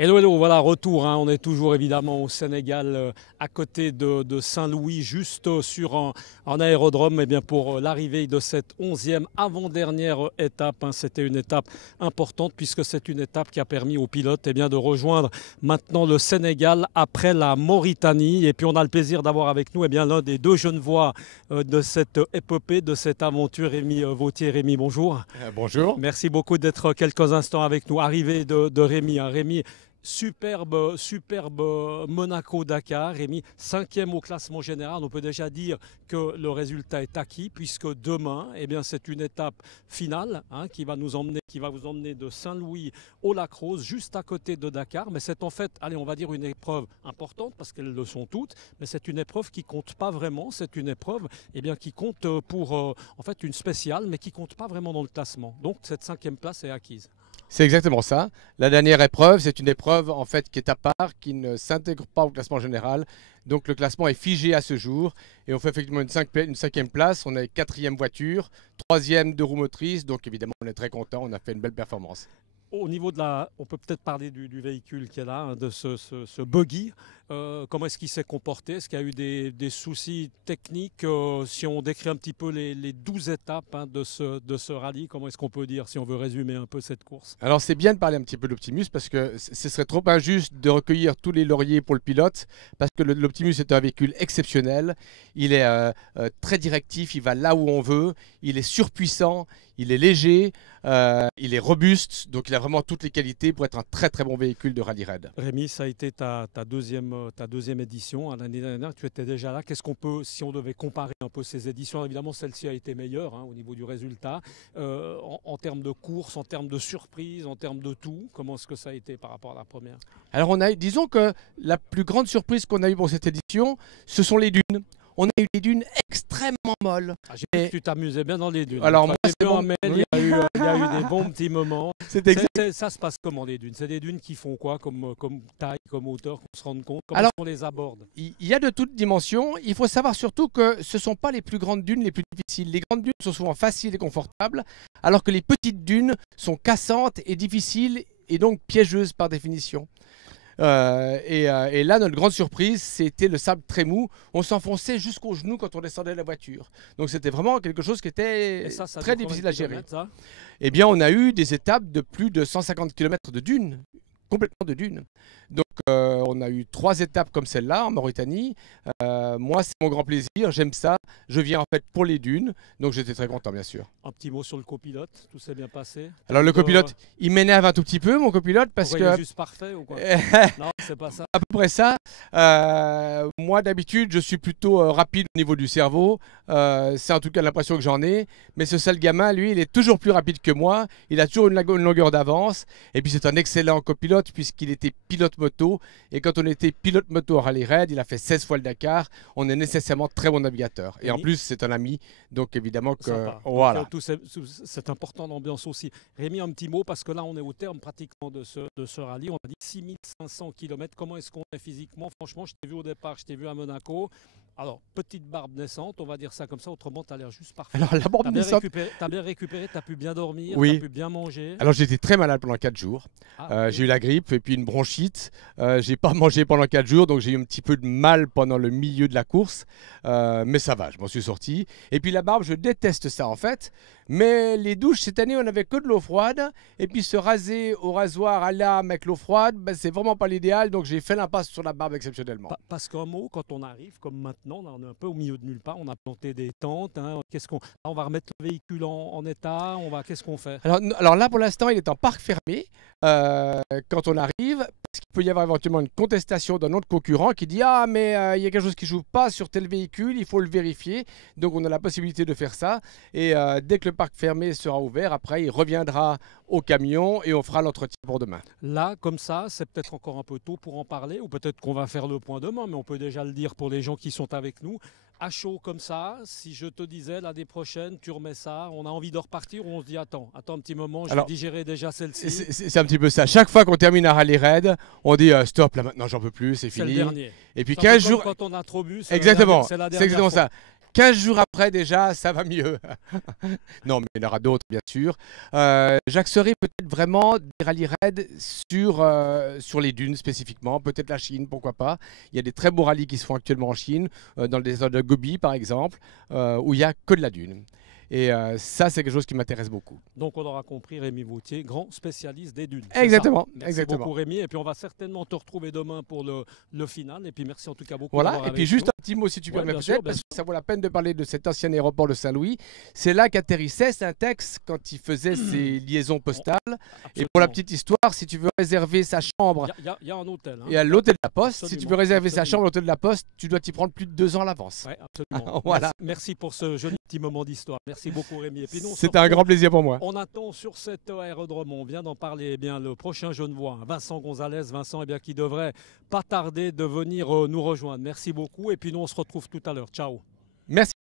Hello, hello, voilà, retour, hein. On est toujours évidemment au Sénégal, à côté de Saint-Louis, juste sur un aérodrome, pour l'arrivée de cette 11e avant-dernière étape, hein. C'était une étape importante puisque c'est une étape qui a permis aux pilotes de rejoindre maintenant le Sénégal après la Mauritanie. Et puis on a le plaisir d'avoir avec nous l'un des deux Genevois de cette épopée, de cette aventure, Rémi Vauthier. Rémi, bonjour. Bonjour. Merci beaucoup d'être quelques instants avec nous. Arrivée de Rémi, hein. Rémi, superbe Monaco-Dakar, Rémi, 5e au classement général. On peut déjà dire que le résultat est acquis puisque demain, c'est une étape finale, hein, qui va vous emmener de Saint-Louis au Lac-Rose, juste à côté de Dakar. Mais c'est en fait, on va dire une épreuve importante parce qu'elles le sont toutes, mais c'est une épreuve qui compte pas vraiment. C'est une épreuve qui compte pour en fait une spéciale, mais qui compte pas vraiment dans le classement. Donc cette 5e place est acquise. C'est exactement ça. La dernière épreuve, c'est une épreuve en fait qui est à part, qui ne s'intègre pas au classement général. Donc le classement est figé à ce jour et on fait effectivement une 5e place. On est 4e voiture, 3e de roues motrices. Donc évidemment, on est très content. On a fait une belle performance. Au niveau on peut peut-être parler du véhicule qui est là, hein, de ce buggy. Comment est-ce qu'il s'est comporté? Est-ce qu'il y a eu des soucis techniques? Si on décrit un petit peu les 12 étapes, hein, de ce rallye, comment est-ce qu'on peut dire, si on veut résumer un peu cette course? Alors c'est bien de parler un petit peu d'Optimus parce que ce serait trop injuste de recueillir tous les lauriers pour le pilote parce que l'Optimus est un véhicule exceptionnel. Il est très directif, il va là où on veut, il est surpuissant, il est léger, il est robuste, donc il a vraiment toutes les qualités pour être un très très bon véhicule de rallye raid. Rémi, ça a été ta deuxième édition, hein, l'année dernière, tu étais déjà là. Qu'est-ce qu'on peut, si on devait comparer un peu ces éditions, évidemment celle-ci a été meilleure, hein, au niveau du résultat, en termes de course, en termes de surprise, en termes de tout, comment est-ce que ça a été par rapport à la première? Alors disons que la plus grande surprise qu'on a eue pour cette édition, ce sont les dunes. On a eu des dunes extrêmement molles. Ah, j'ai vu que tu t'amusais bien dans les dunes. Alors moi, c'est bon. Il y a eu des bons petits moments. Ça se passe comment les dunes? C'est des dunes qui font quoi comme taille, comme hauteur, qu'on se rende compte? Comment on les aborde? Il y a de toutes dimensions. Il faut savoir surtout que ce ne sont pas les plus grandes dunes les plus difficiles. Les grandes dunes sont souvent faciles et confortables, alors que les petites dunes sont cassantes et difficiles et donc piégeuses par définition. Et là, notre grande surprise, c'était le sable très mou. On s'enfonçait jusqu'aux genoux quand on descendait de la voiture. Donc c'était vraiment quelque chose qui était très difficile à gérer. Eh bien, on a eu des étapes de plus de 150 km de dunes, complètement de dunes. Donc on a eu 3 étapes comme celle-là en Mauritanie. Moi, c'est mon grand plaisir, j'aime ça. Je viens en fait pour les dunes, donc j'étais très content bien sûr. Un petit mot sur le copilote, tout s'est bien passé? Alors le copilote, il m'énerve un tout petit peu, mon copilote, parce que... Il est juste parfait ou quoi? Non, c'est pas ça. À peu près ça. Moi d'habitude, je suis plutôt rapide au niveau du cerveau. C'est en tout cas l'impression que j'en ai. Mais ce sale gamin, lui, il est toujours plus rapide que moi. Il a toujours une longueur d'avance. Et puis c'est un excellent copilote puisqu'il était pilote moto. Et quand on était pilote moto à Rallye Raid, il a fait 16 fois le Dakar. On est nécessairement très bon navigateur. Et en plus, c'est un ami. Donc évidemment que... Voilà. C'est important l'ambiance aussi. Rémi, un petit mot, parce que là, on est au terme pratiquement de ce rallye. On a dit 6500 km. Comment est-ce qu'on est physiquement? Franchement, je t'ai vu au départ, je t'ai vu à Monaco. Alors, petite barbe naissante, on va dire ça comme ça, autrement, tu as l'air juste parfait. Alors, la barbe naissante... Tu as bien récupéré, tu as pu bien dormir, oui. Tu as pu bien manger. Alors, j'étais très malade pendant 4 jours. Okay. J'ai eu la grippe et puis une bronchite. J'ai pas mangé pendant 4 jours, donc j'ai eu un petit peu de mal pendant le milieu de la course. Mais ça va, je m'en suis sorti. Et puis la barbe, je déteste ça en fait. Mais les douches, cette année, on n'avait que de l'eau froide. Et puis se raser au rasoir à lame avec l'eau froide, ben, c'est vraiment pas l'idéal. Donc j'ai fait l'impasse sur la barbe exceptionnellement. Parce qu'un mot, quand on arrive, comme maintenant, là, on est un peu au milieu de nulle part, on a planté des tentes. Hein, on va remettre le véhicule en état, qu'est-ce qu'on fait? Alors là, pour l'instant, il est en parc fermé. Quand on arrive, parce qu'il peut y avoir éventuellement une contestation d'un autre concurrent qui dit « Ah, mais il y a quelque chose qui ne joue pas sur tel véhicule, il faut le vérifier. » Donc on a la possibilité de faire ça. Et dès que le parc fermé sera ouvert, après il reviendra au camion et on fera l'entretien pour demain. Là, comme ça, c'est peut-être encore un peu tôt pour en parler, ou peut-être qu'on va faire le point demain, mais on peut déjà le dire pour les gens qui sont avec nous. À chaud comme ça, si je te disais l'année prochaine, tu remets ça, on a envie de repartir ou on se dit attends un petit moment, je vais digérer déjà celle-ci. C'est un petit peu ça. Chaque fois qu'on termine un rallye raid, on dit stop, là maintenant j'en peux plus, c'est fini. C'est le dernier. Et puis 15 jours. Quand on a trop bu, exactement, c'est la dernière fois. Ça. 15 jours après déjà, ça va mieux. Non, mais il y en aura d'autres, bien sûr. J'axerai peut-être vraiment des rallyes raids sur les dunes spécifiquement, peut-être la Chine, pourquoi pas. Il y a des très beaux rallyes qui se font actuellement en Chine, dans le désert de Gobi par exemple, où il n'y a que de la dune. Et ça, c'est quelque chose qui m'intéresse beaucoup. Donc on aura compris, Rémi Vautier, grand spécialiste des dunes. Exactement. Merci Exactement. beaucoup Rémi, et puis on va certainement te retrouver demain pour le final, et puis merci en tout cas beaucoup. Voilà, et puis juste un petit mot si tu permets peut-être, parce que ça vaut la peine de parler de cet ancien aéroport de Saint-Louis. C'est là qu'atterrissait Syntex quand il faisait ses liaisons postales. Absolument. Et pour la petite histoire, si tu veux réserver sa chambre, il y a un hôtel. et à l'hôtel de la Poste, si tu veux réserver sa absolument. chambre à l'hôtel de la Poste, tu dois t'y prendre plus de 2 ans à l'avance. Ouais, absolument. Voilà. Merci pour ce joli petit moment d'histoire. Merci beaucoup Rémi. C'était un grand plaisir pour moi. On attend sur cet aérodrome, on vient d'en parler, le prochain Genevois, Vincent Gonzalez, Vincent qui devrait pas tarder de venir nous rejoindre. Merci beaucoup et puis nous on se retrouve tout à l'heure. Ciao. Merci.